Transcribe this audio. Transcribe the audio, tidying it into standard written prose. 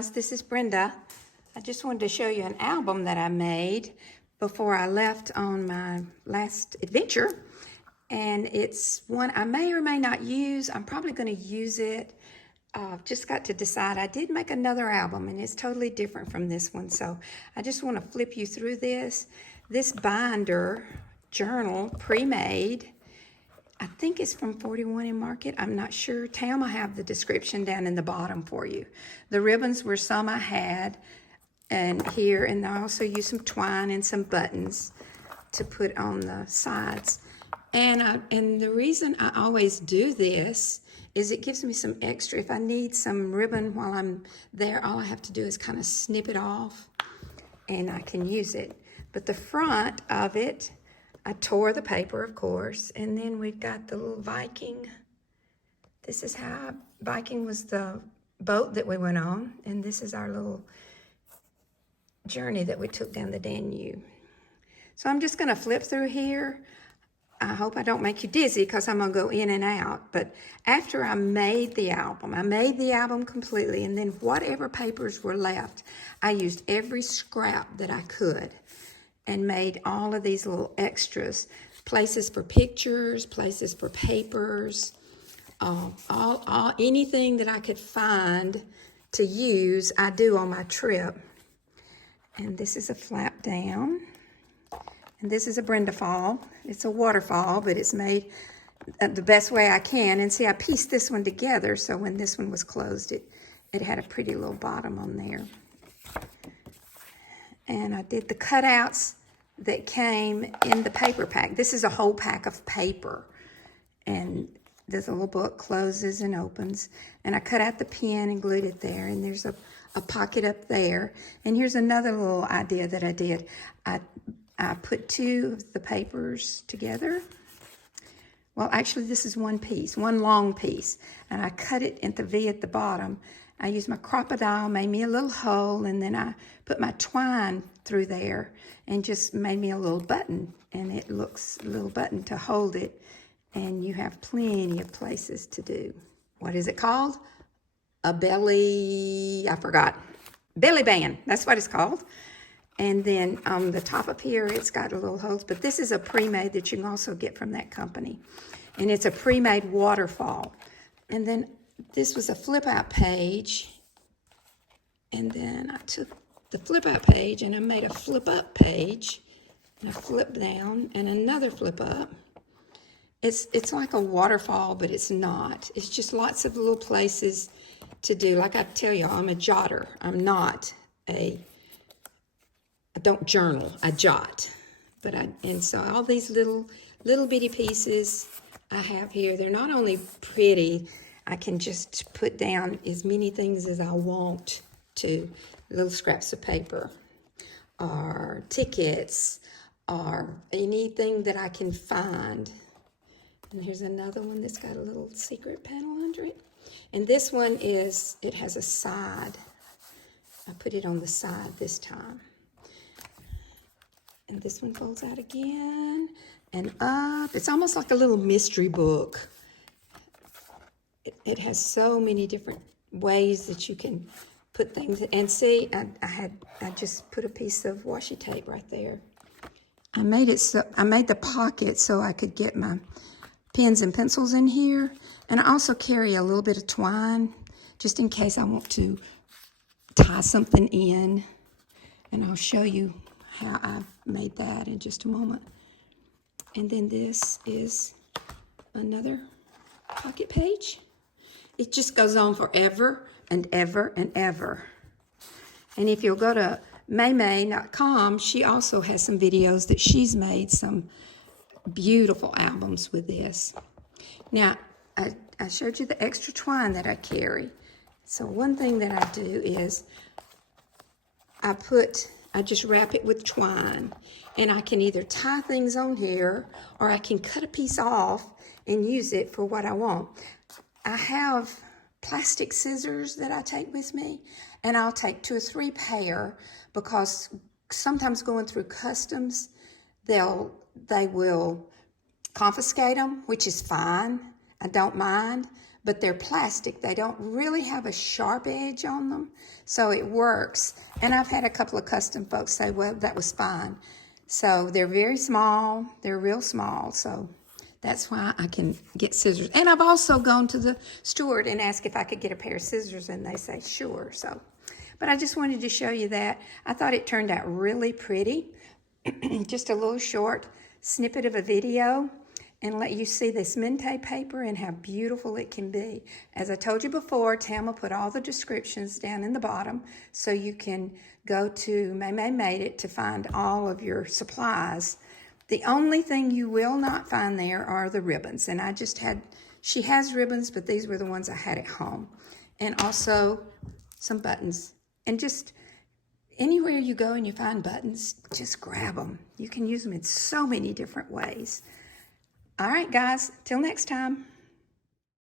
guys, this is Brenda. I just wanted to show you an album that I made before I left on my last adventure. And it's one I may or may not use. I'm probably going to use it. Just got to decide. I did make another album and it's totally different from this one. So I just want to flip you through this. This binder journal, pre-made. I think it's from 41 in Market. I'm not sure. Tam will have the description down in the bottom for you. The ribbons were some I had and here, and I also used some twine and some buttons to put on the sides. And the reason I always do this is it gives me some extra. If I need some ribbon while I'm there, all I have to do is kind of snip it off and I can use it. But the front of it, I tore the paper, of course, and then we've got the little Viking. This is how Viking was the boat that we went on, and this is our little journey that we took down the Danube. So I'm just going to flip through here. I hope I don't make you dizzy because I'm going to go in and out. But after I made the album completely, and then whatever papers were left, I used every scrap that I could and made all of these little extras, places for pictures, places for papers, anything that I could find to use, I do on my trip. And this is a flap down, and this is a Brenda fall. It's a waterfall, but it's made the best way I can. And see, I pieced this one together, so when this one was closed, it had a pretty little bottom on there. And I did the cutouts that came in the paper pack. This is a whole pack of paper. And this little book closes and opens. And I cut out the pen and glued it there. And there's a pocket up there. And here's another little idea that I did. I put two of the papers together. Well, actually, this is one piece, one long piece. And I cut it at the V at the bottom. I used my crocodile, made me a little hole, and then I put my twine through there and just made me a little button. And it looks a little button to hold it. And you have plenty of places to do. What is it called? A belly, I forgot. Belly band, that's what it's called. And then on the top up here, it's got little holes. But this is a pre-made that you can also get from that company. And it's a pre-made waterfall. And then this was a flip-out page. And then I took the flip-out page and I made a flip-up page. And I flip down and another flip-up. It's like a waterfall, but it's not. It's just lots of little places to do. Like I tell you, I'm a jotter. I'm not I don't journal, I jot. And so all these little bitty pieces I have here, they're not only pretty, I can just put down as many things as I want to, little scraps of paper, or tickets, or anything that I can find. And here's another one that's got a little secret panel under it. And this one it has a side. I put it on the side this time. And this one folds out again and up. It's almost like a little mystery book. It has so many different ways that you can put things in. And see, I just put a piece of washi tape right there. I made the pocket so I could get my pens and pencils in here. And I also carry a little bit of twine just in case I want to tie something in. And I'll show you how I made that in just a moment. And then this is another pocket page. It just goes on forever and ever and ever. And if you'll go to maymay.com, she also has some videos that she's made some beautiful albums with this. Now, I showed you the extra twine that I carry. So one thing that I do is I just wrap it with twine, and I can either tie things on here or I can cut a piece off and use it for what I want. I have plastic scissors that I take with me, and I'll take 2 or 3 pair because sometimes going through customs, they will confiscate them, which is fine. I don't mind, but they're plastic. They don't really have a sharp edge on them, so it works. And I've had a couple of custom folks say, well, that was fine. So they're very small. They're real small, so that's why I can get scissors. And I've also gone to the steward and asked if I could get a pair of scissors, and they say sure. So, but I just wanted to show you that. I thought it turned out really pretty. Just a little short snippet of a video, and let you see this Mintay paper and how beautiful it can be. As I told you before, Tam will put all the descriptions down in the bottom so you can go to May Made It to find all of your supplies. The only thing you will not find there are the ribbons, and she has ribbons, but these were the ones I had at home. And also some buttons. And just anywhere you go and you find buttons, just grab them. You can use them in so many different ways. All right, guys, till next time.